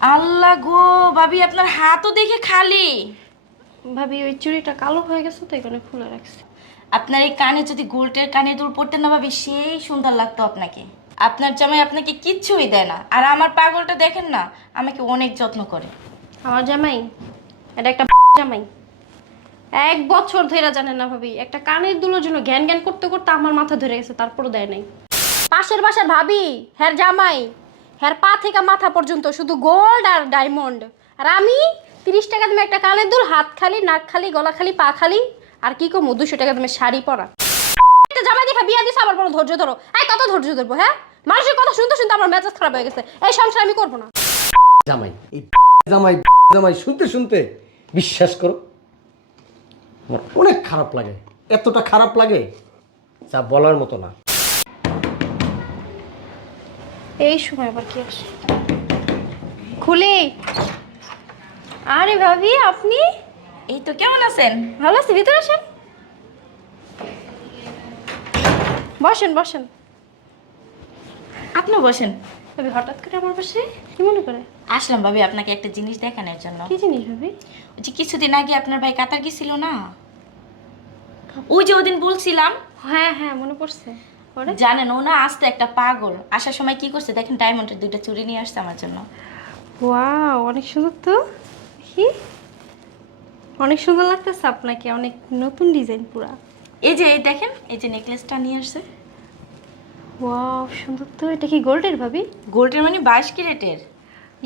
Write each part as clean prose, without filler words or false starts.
আল্লাহ গো, ভাবি আপনার হাতও দেখে খালি। ভাবি ওই চুড়িটা কালো হয়ে গেছে তো এখানে খুলে রাখছি। আপনার এই কানে যদি গোল্ডের কানে দুল পড়তেন না ভাবি, সেই সুন্দর লাগতো আপনাকে। আপনার জামাই আপনাকে কিচ্ছুই দেয় না, আর আমার পাগলটা দেখেন না, আমাকে অনেক যত্ন করে। আমার জামাই এটা একটা জামাই। 1 বছর ধরে জানেন না ভাবি, একটা কানের দুলের জন্য জ্ঞান জ্ঞান করতে করতে আমার মাথা ধরে গেছে, তারপরও দেয় নাই। পাশের বাসার ভাবি, হ্যার জামাই, হ্যার পা থেকে মাথা পর্যন্ত শুধু গোল্ড আর ডায়মন্ড, আর আমি 30 টাকা দামে একটা কানের দুল, হাত খালি, নাক খালি, গলা খালি, পা খালি, আর কি কম 200 টাকা দামে শাড়ি পরা। একটা জামাই দেখা বিয়া দিছে, আবার বড় ধৈর্য ধরো। কত ধৈর্য ধরবো? হ্যাঁ, মানুষের কথা শুনতে শুনতে আমার মেজাজ খারাপ হয়ে গেছে। এই সংসার আমি করবো না। জামাই এই জামাই জামাই শুনতে শুনতে বিশ্বাস করো আমার অনেক খারাপ লাগে, এতটা খারাপ লাগে যা বলার মতো না। এই সময় আবার কি আসে? খুলি। আরে ভাবি, আপনি? এই তো, কেমন আছেন? ভালো আছি, ভিতরে আসেন, বসেন বসেন। আপনিও বসেন। ভাবি হঠাৎ করে আমার পাশে কি মনে করে? আসলাম ভাবি আপনাকে একটা জিনিস দেখানোর জন্য। কি জিনিস ভাবি? ওই যে কিছুদিন আগে আপনার ভাই কাতার গেছিল না, ওই যে ওদিন বলছিলাম। হ্যাঁ হ্যাঁ, মনে পড়ছে। পরে জানেন, ও না আসতে একটা পাগল। আসার সময় কি করছে দেখেন, ডায়মন্ডের 2টা চুড়ি নিয়ে আসছে আমার জন্য। ওয়াও, অনেক সুন্দর তো। কি অনেক সুন্দর লাগতেছে আপনাকে, অনেক নতুন ডিজাইন পুরা। এই যে এই দেখেন, এই যে নেকলেসটা নিয়ে আসছে। ওয়াও, সুন্দর তো। এটা কি গোল্ডের ভাবি? গোল্ডের মানে 22 ক্যারেটের।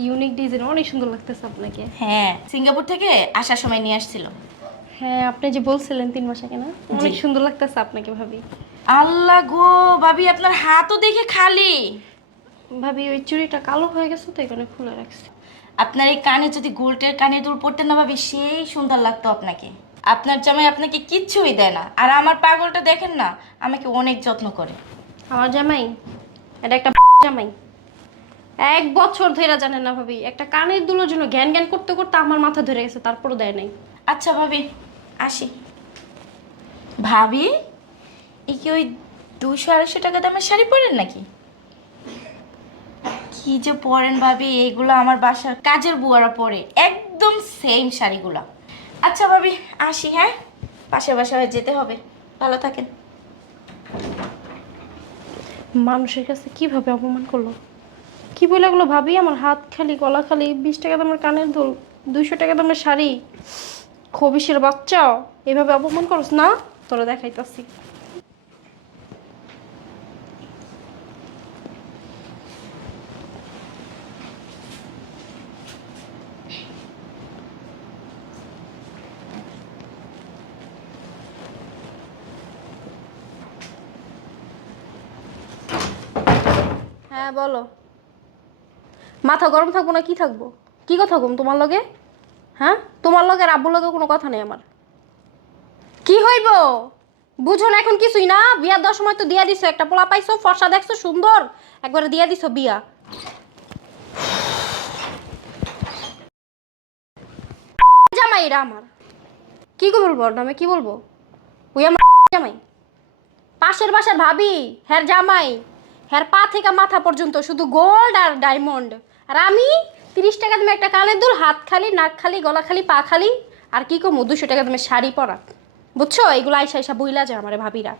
ইউনিক ডিজাইন, অনেক সুন্দর লাগতেছে আপনাকে। হ্যাঁ, সিঙ্গাপুর থেকে আসার সময় নিয়ে আসছিল। হ্যাঁ, আপনি যে বলছিলেন 3 মাস আগে না, অনেক সুন্দর লাগতেছে আপনাকে ভাবি। আল্লাহ গো, ভাবি আপনার হাতও দেখে খালি। ভাবি ওই চুড়িটা কালো হয়ে গেছে তো এখানে খুলে রাখছি। আপনার এই কানে যদি গোল্ডের কানে দুল পড়তেন না ভাবি, সেই সুন্দর লাগতো আপনাকে। আপনার জামাই আপনাকে কিচ্ছুই দেয় না, আর আমার পাগলটা দেখেন না, আমাকে অনেক যত্ন করে। আমার জামাই এটা একটা জামাই। 1 বছর ধরে জানেন না ভাবি, একটা কানের দুলের জন্য জ্ঞান জ্ঞান করতে করতে আমার মাথা ধরে গেছে, তারপরও দেয় নাই। আচ্ছা ভাবি, আসি। ভাবি, এই কি ওই 200-250 টাকা দামের শাড়ি পরেন নাকি? কি যে পরেন ভাবি, এইগুলো আমার বাসার কাজের বুয়ারা পরে, একদম সেম শাড়িগুলা। আচ্ছা ভাবি, আসি। হ্যাঁ, পাশের বাসায় যেতে হবে। ভালো থাকেন। মানুষের কাছে কিভাবে অপমান করলো, কি বলে গেলো ভাবি? আমার হাত খালি, গলা খালি, 20 টাকা দামের কানের দুল, 200 টাকা দামের শাড়ি, খবিসের বাচ্চা, এভাবে অপমান করস না? তোরা দেখাইতাছি। হ্যাঁ বলো। মাথা গরম থাকবো না কি থাকবো? কি কথা কম তোমার লগে? হ্যাঁ, তোমার লগে আর আব্বুর লগে কোনো কথা নেই আমার। কি হইব? বুঝো না এখন কিছুই না? বিয়া দেওয়ার সময় তো দিয়া দিছো, একটা পোলা পাইছো, ফর্সা দেখছো সুন্দর, একবারে দিয়া দিছো বিয়া। জামাই এরা আমার, কি বলবো ওর নামে? কি বলবো? ওই আমার জামাই। পাশের বাসার ভাবি, হ্যার জামাই, হ্যার পা থেকে মাথা পর্যন্ত শুধু গোল্ড আর ডায়মন্ড, আর আমি 30 টাকা দামে একটা কানের দুল, হাত খালি, নাক খালি, গলা খালি, পা খালি, আর কি কম 200 টাকা দামে শাড়ি পরা। বুঝছো? এগুলো আইসা আইসা বইলা যায় আমার ভাবিরা।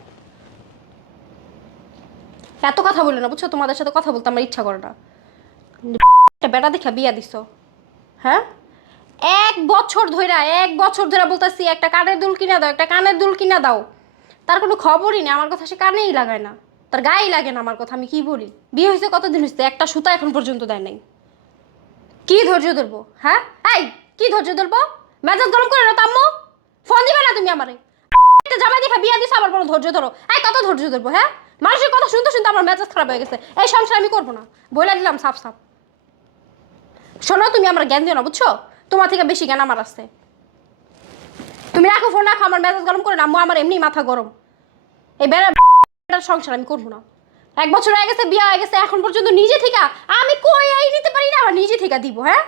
এত কথা বলে না, বুঝছো? তোমাদের সাথে কথা বলতে আমার ইচ্ছা করে না। একটা বেটা দেখা বিয়া দিছো, হ্যাঁ? 1 বছর ধরে বলতেছি একটা কানের দুল কিনা দাও, একটা কানের দুল কিনা দাও, তার কোনো খবরই নেই। আমার কথা সে কানেই লাগায় না, তার গায়েই লাগে না আমার কথা। আমি কি বলি? বিয়ে হয়েছে কতদিন হয়েছে, একটা সুতা এখন পর্যন্ত দেয় নাই। কি ধৈর্য ধরবো? হ্যাঁ, এই কি ধৈর্য ধরবো? মেজাজ গরম করে না তো আম্মু? ফোন দিবে না তুমি আমারে? একটা জামাই দেখা বিয়া দিছো, আবার বড় ধৈর্য ধরো। কত ধৈর্য ধরবো? হ্যাঁ, মানুষের কথা শুনতে শুনতে আমার মেজাজ খারাপ হয়ে গেছে। এই সংসার আমি করবো না, বলে দিলাম সাফ সাফ। শোনো, তুমি আমার জ্ঞান দিও না, বুঝছো? তোমার থেকে বেশি জ্ঞান আমার আসছে। তুমি রাখো ফোন, রাখো। আমার মেজাজ গরম করে না আম্মু, আমার এমনি মাথা গরম। এই বেড়ার সংসার আমি করবো না। 1 বছর হয়ে গেছে, বিয়ে হয়ে গেছে, এখন পর্যন্ত নিজে থেকে আমি কই নিতে পারি না, আবার নিজে থেকে দিব? হ্যাঁ,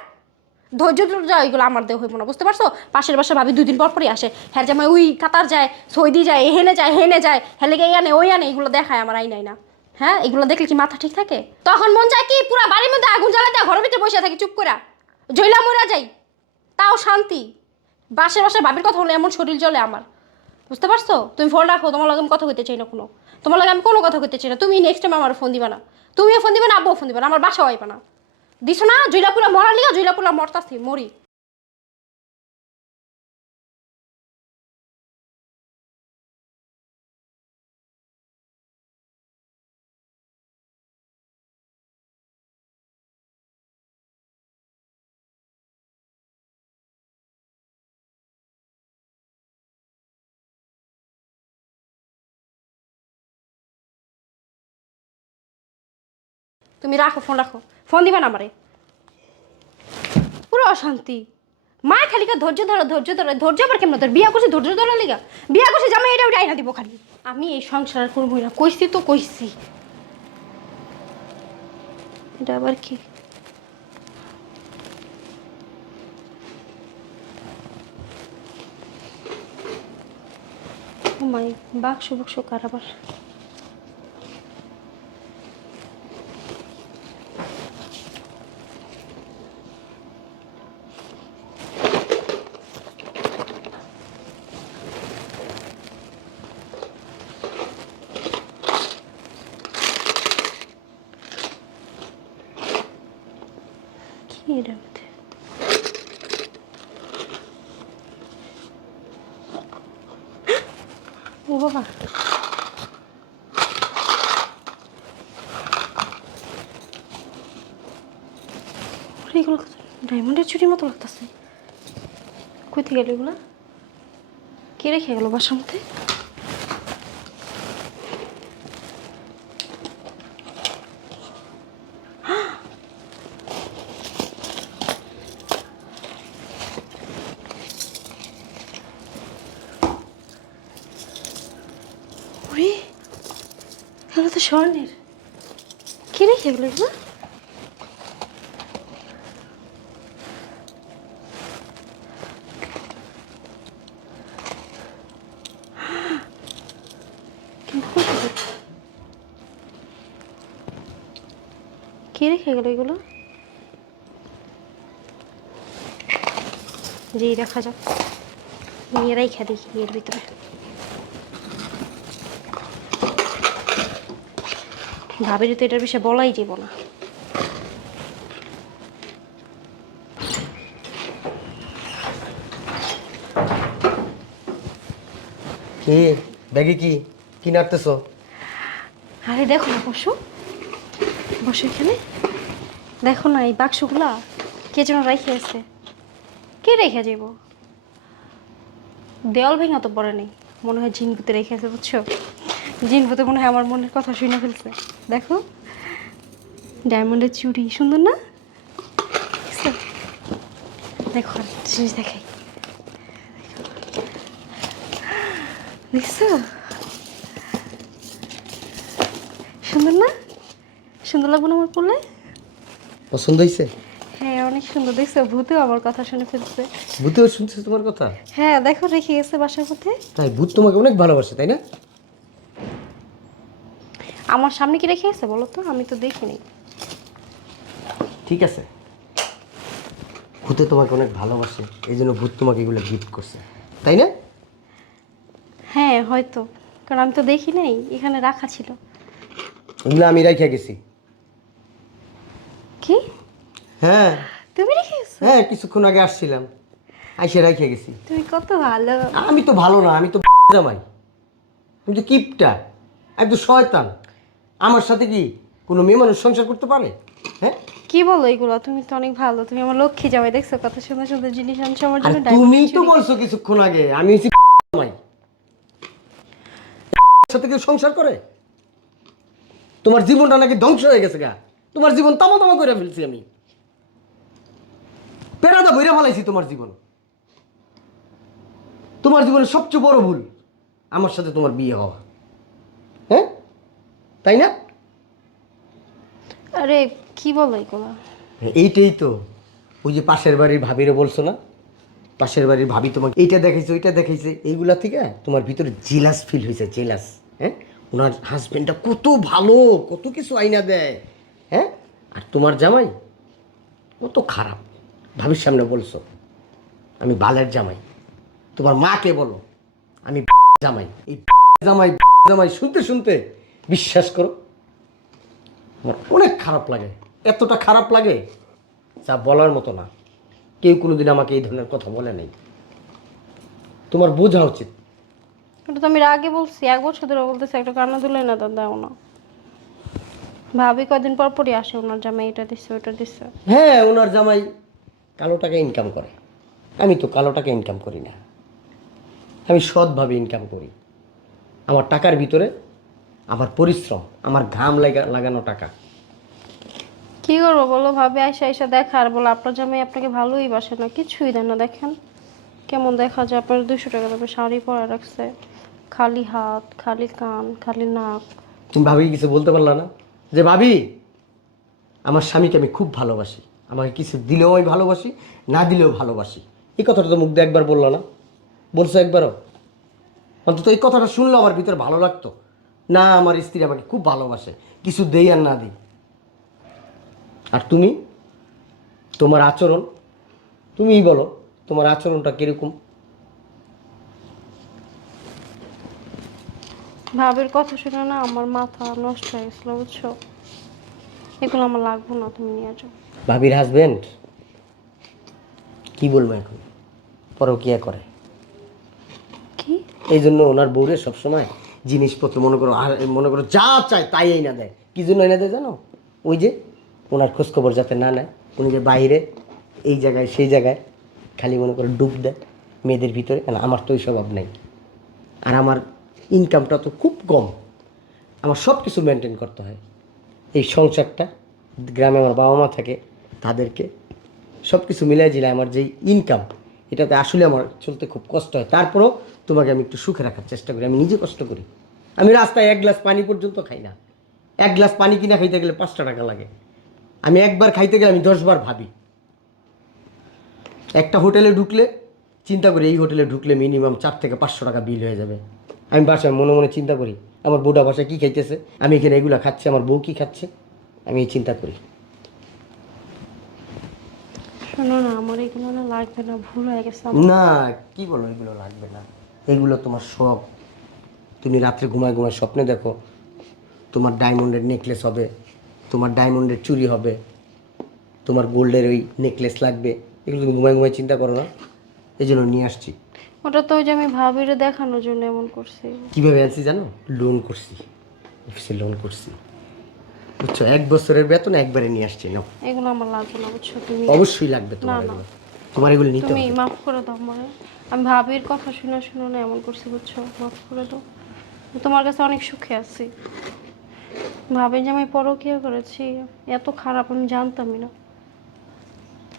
ধৈর্য ধৈর্য এগুলো আমার দেওয়া হইব না, বুঝতে পারছো? পাশের বাসা ভাবি 2 দিন পর পরই আসে, হ্যাঁ জামাই ওই কাতার যায়, সৌদি যায়, এহেনে যায়, হেনে যায়, হেলে গিয়ে আনে ওই আনে, এগুলো দেখায় আমার আই নাই না। হ্যাঁ, এগুলো দেখলে কি মাথা ঠিক থাকে? তখন মন চায় কি পুরা বাড়ির মধ্যে আগুন জ্বালাতে ঘরের ভিতরে বসে থাকি চুপ করে। জইলা মরা যাই তাও শান্তি। বাসে বাসে ভাবির কথা হলে এমন শরীর জ্বলে আমার, বুঝতে পারছো? তুমি ফোন রাখো, তোমার লগে আমি কথা কইতে চাই না কোনো, তোমার লগে আমি কোনো কথা কইতে চাই না। তুমি নেক্সট টাইম আমার ফোন দিবা না, তুমিও ফোন দিবে না, আব্বুও ফোন দিবে না, আমার বাসাও আইবা না। দিছো না জুইলাপুরা মরার লিগা, জুইলাপুরা মরতাছি মরি। তুমি রাখো, ফোন রাখো, ফোন দিবা না আমারে। পুরো অশান্তি। মা খালি ধৈর্য ধরো, ধৈর্য ধরো, ধৈর্য আবার কেমন তোর? বিয়া করছি ধৈর্য ধরার লিগা? বিয়া করছি জামাই এটা ওটা আইনা দিব খালি। আমি এই সংসার আর করবই না, কইছি তো কইছি। এটা আবার কি? ও মাই, বাক্স বাক্স কার আবার? কি এর মধ্যে? ও বাবা, এগুলো ডায়মন্ডের চুরির মতো লাগতেছে। কইতে গেল এগুলা? কে রেখে গেল বাসার মধ্যে? ওরে, এগুলো তো স্বর্ণের। কে রেখে গেল এগুলো? কে রেখে গেল এগুলো? যেই দেখা যাক, নিয়ে রাইখা দেখি এর ভিতরে। ভাবির তো এটার বিষয়ে বলাই যাব না। কি ব্যাগে কি কি নাড়তেছো? আরে দেখো না, বসো বসো এখানে। দেখো না এই বাক্সগুলা কে যেন রেখে আছে। কে রেখে যাব? দেওয়াল ভেঙা তো পড়ে নেই, মনে হয় জিন ভূতে রেখে আছে, বুঝছো? জিন ভূতে মনে হয় আমার মনের কথা শুনে ফেলছে। দেখো, ডায়মন্ডের চুড়ি সুন্দর না? দেখছো? দেখো আর একটা জিনিস দেখাই, দেখছো? সুন্দর না? সুন্দর লাগবে না আমার পড়লে? পছন্দ হয়েছে? হ্যাঁ অনেক সুন্দর। দেখছো, ভূতেও আমার কথা শুনে ফেলছে। ভূতেও শুনছে তোমার কথা? হ্যাঁ দেখো, রেখে গেছে বাসার মধ্যে। তাই ভূত তোমাকে অনেক ভালোবাসে, তাই না? আমার সামনে কি রেখে গেছে বলো তো? আমি তো দেখিনি। ঠিক আছে, ভূতে তোমাকে অনেক ভালোবাসে, এই জন্য ভূত তোমাকে এগুলো গিফট করছে, তাই না? হ্যাঁ হয়তো, কারণ আমি তো দেখি নাই, এখানে রাখা ছিল। এগুলো আমি রেখে গেছি। কি? হ্যাঁ তুমি রেখে গেছো? হ্যাঁ, কিছুক্ষণ আগে আসছিলাম, আইসে রেখে গেছি। তুমি কত ভালো। আমি তো ভালো না, আমি তো জামাই, আমি তো কিপটা, আমি তো শয়তান। আমার সাথে কি কোনো মেয়ে মানুষ সংসার করতে পারে? হ্যাঁ, কি বলো এগুলো? তুমি তো অনেক ভালো, তুমি আমার লক্ষ্মী জামাই। দেখছো কত সুন্দর সুন্দর জিনিস আনছো আমার আর জন্য। তুমি ডায়মন্ডের তো চুড়ি। বলছো কিছুক্ষণ আগে আমি হচ্ছি জামাই। সাথে কেউ সংসার করে? তোমার জীবনটা নাকি ধ্বংস হয়ে গেছে গা, তোমার জীবন তামা তামা করে ফেলছি আমি, পেরাদা বইরা ফেলাইছি তোমার জীবন। তোমার জীবনের সবচেয়ে বড় ভুল আমার সাথে তোমার বিয়ে হওয়া, হ্যাঁ তাই না? আরে কি বলো এগুলো? এইটাই তো, ওই যে পাশের বাড়ির ভাবিরে বলছো না, পাশের বাড়ির ভাবি তোমাকে এইটা দেখাইছে ওইটা দেখাইছে, এইগুলা থেকে তোমার ভিতরে জেলাস ফিল হয়েছে, জেলাস। হ্যাঁ, ওনার হাজবেন্ডটা কত ভালো, কত কিছু আইনা দেয়, হ্যাঁ, আর তোমার জামাই কত খারাপ। ভাবির সামনে বলছো আমি বালের জামাই, তোমার মাকে বলো আমি জামাই। এই জামাই জামাই শুনতে শুনতে বিশ্বাস করো আমার অনেক খারাপ লাগে, এতটা খারাপ লাগে যা বলার মতো না। কেউ কোনোদিন আমাকে এই ধরনের কথা বলে নাই, তোমার বোঝা উচিত। এটা তো আমি আগে বলছি, 1 বছর ধরে বলতেছি একটা কান্না দুলে না দাও না। ভাবি কদিন পর পরই আসে, ওনার জামাই এটা দিচ্ছে ওটা দিচ্ছে। হ্যাঁ, ওনার জামাই কালো টাকা ইনকাম করে, আমি তো কালো টাকা ইনকাম করি না, আমি সৎভাবে ইনকাম করি। আমার টাকার ভিতরে আমার পরিশ্রম, আমার ঘাম লাগানো টাকা। কি করবো বলো, ভাবি আইসা আইসা দেখা আর বলো আপনার জামাই আপনাকে ভালোই বাসে না, কিছুই দেন না। দেখেন কেমন দেখা যায়, আপনার 200 টাকা দামে শাড়ি পরে রাখছে, খালি হাত খালি কান খালি নাক। তুমি ভাবি কিছু বলতে পারলা না যে ভাবি আমার স্বামীকে আমি খুব ভালোবাসি, আমাকে কিছু দিলেও আমি ভালোবাসি, না দিলেও ভালোবাসি। এই কথাটা তো মুখ দিয়ে একবার বললো না, বলছো একবারও? অন্তত এই কথাটা শুনলে আমার ভিতরে ভালো লাগতো না, আমার স্ত্রী আমাকে খুব ভালোবাসে, কিছু দেই আর না দিই। আর তুমি, তোমার আচরণ, তুমিই বলো তোমার আচরণটা কিরকম? ভাবির কথা শুনে না আমার মাথা নষ্ট হয়ে গেছিল বুঝছো। এগুলো আমার লাগবে না, তুমি নিয়ে যাও। ভাবির হাজবেন্ড কি বলবো এখন, পরকিয়া করে, কি এই জন্য ওনার বউরে সবসময় জিনিসপত্র মনে করো যা চায় তাই এনে দেয়। কি জন্য এনে দেয় জানো? ওই যে ওনার খোঁজখবর যাতে না নেয়, উনি যে বাইরে এই জায়গায় সেই জায়গায় খালি মনে করো ডুব দেয় মেয়েদের ভিতরে। না, আমার তো ওই স্বভাব নেই, আর আমার ইনকামটা তো খুব কম, আমার সব কিছু মেনটেন করতে হয়। এই সংসারটা, গ্রামে আমার বাবা মা থাকে, তাদেরকে সব কিছু মিলাই জিলাই আমার যেই ইনকাম, এটাতে আসলে আমার চলতে খুব কষ্ট হয়। তারপরও তোমাকে আমি একটু সুখে রাখার চেষ্টা করি, আমি নিজে কষ্ট করি। আমি রাস্তায় 1 গ্লাস পানি পর্যন্ত খাই না, 1 গ্লাস পানি কিনা খাইতে গেলে 5টা টাকা লাগে। আমি একবার খাইতে গেলে আমি 10 বার ভাবি। একটা হোটেলে ঢুকলে চিন্তা করি এই হোটেলে ঢুকলে মিনিমাম 4 থেকে 500 টাকা বিল হয়ে যাবে। আমি বাসায় মনে মনে চিন্তা করি আমার বউটা বাসায় কী খাইতেছে, আমি এখানে এগুলো খাচ্ছি, আমার বউ কী খাচ্ছে, আমি এই চিন্তা করি। শোনো না, আমার এগুলো না লাগবে না, ভুল হয়ে গেছে আমার। না, কি বলো এগুলো লাগবে না, এগুলো তোমার শখ। তুমি রাত্রে ঘুমায় ঘুমায় স্বপ্নে দেখো তোমার ডায়মন্ডের নেকলেস হবে, তোমার ডায়মন্ডের চুড়ি হবে, তোমার গোল্ডের ওই নেকলেস লাগবে, এগুলো তুমি ঘুমায় ঘুমায় চিন্তা করো না, এই জন্য নিয়ে আসছি। ওটা তো ওই যে আমি ভাবিরে দেখানোর জন্য এমন করছি। কীভাবে আনছি জানো? লোন করছি, অফিসে লোন করছি, বুঝছো? 1 বছরের বেতন একবারে নিয়ে আসছি। না, এগুলো আমার লাগবে না বুঝছো তুমি। অবশ্যই লাগবে তোমার না, না। এগুলো, তোমার এগুলো নিতে তুমি হবে। মাফ করে দাও আমারে, আমি ভাবির কথা শুনে শুনে না এমন করছি বুঝছো, মাফ করে দাও। আমি তোমার কাছে অনেক সুখে আছি। ভাবি যে আমি পরকীয়া করেছি, এত খারাপ আমি জানতামই না।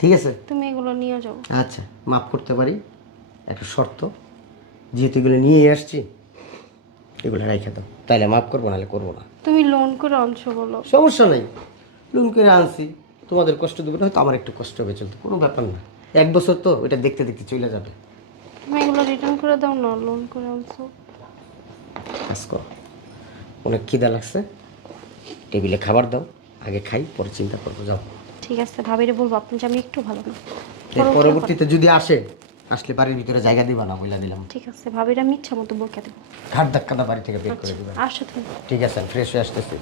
ঠিক আছে, তুমি এগুলো নিয়ে যাও। আচ্ছা মাফ করতে পারি, একটা শর্ত, যেহেতু এগুলো নিয়ে আসছি এগুলো রেখে দাও, তাইলে মাফ করবো, নাহলে করবো না। তুমি লোন করে আনছো বলো। সমস্যা নেই, লোন করে আনছি, তোমাদের কষ্ট দেবো, হয়তো আমার একটু কষ্ট হবে, চলতে কোনো ব্যাপার না। 1 বছর তো ওইটা দেখতে দেখতে চলে যাবে। তুমি এগুলো রিটার্ন করে দাও না, লোন করে আনছো। কাজ করো, অনেক খিদা লাগছে, টেবিলে খাবার দাও, আগে খাই পরে চিন্তা করবো, যাও। ঠিক আছে, ভাবিরে বলবো আপনি যে আমি একটু ভালো না। এর পরবর্তীতে যদি আসলে বাড়ির ভিতরে জায়গা দিবা না, বইলা দিলাম। ঠিক আছে, ভাবিরা আমি ইচ্ছা মতো বকে দেবো। ঘাট ধাক্কা দা বাড়ি থেকে বের করে দিবা। আসো তুমি। ঠিক আছে, ফ্রেশ হয়ে আসতেছি।